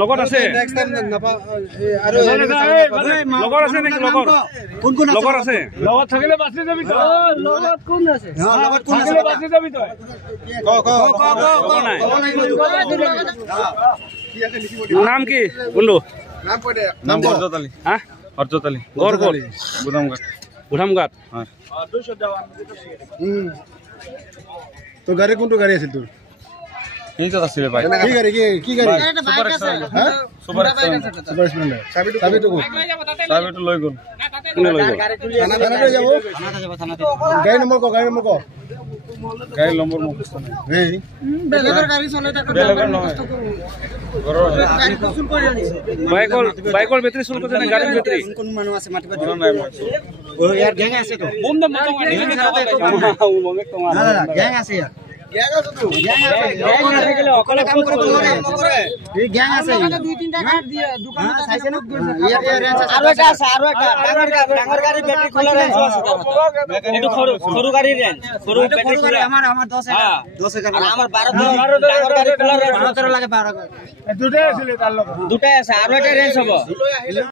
লগত আছে next time নাপা আৰু লগত আছে নেকি লগত কোন কোন লগত আছে লগত থাকিলে বাচি যাবি তই লগত কোন আছে লগত কোন আছে থাকিলে বাচি যাবি তই ক নাই নাই নাম কি বন্ধু নাম কৈ দে নাম হরজত আলী হা হরজত আলী ঘর ক'ত গুদামঘাট বুধামঘাট হয় তো গাড়ী কোনটো গাড়ী আছিল তোৰ এইটা আছিল ভাই কি গাড়ী কি গাড়ী সুপার এক্সেল হা সুপার এক্সেল সুপার স্প্লেন্ডার চাবিটো কোন চাবিটো লৈ গল কোনে লৈ গ'ল থানাতে যাব গাড়ী নম্বৰ ক গাড়ী নম্বৰ মুখস্থ নাই এই বেলেগৰ গাড়ী চলাই থাকো বেলেগৰ নহয় ঘৰৰ গাড়ী কুচুল কৰি আনিছে বাইকৰ বেটাৰী চুল কৰিছে নে গাড়ীৰ বেটাৰী কোন মানুহ আছে মাতিবা ঘৰৰ নাই মই ইয়াৰ গ্যাং আছে তো বম দম মাতো গ্যাং আছে ইয়াৰ গ্যাং আছে গেলে অকলে কাম কৰিব নোৱাৰে এই গ্যাং আছে দুই তিনটা কাট দিয়ে দোকানত চাইছে ন ইয়াৰ ৰেঞ্জ আছে আৰু এটা ডাঙৰ গাড়ী বেটাৰী খোলা ৰেঞ্জ আছে এটো সৰু গাড়ীৰ ৰেঞ্জ সৰু সৰু গাড়ী আমাৰ 10 11 আমাৰ 12 ডাঙৰ গাড়ী খোলা ৰেঞ্জ 12 লাগে 12 দুটাই আছিল তাৰ লগত দুটাই আছে আৰু এটা ৰেঞ্জ হ'ব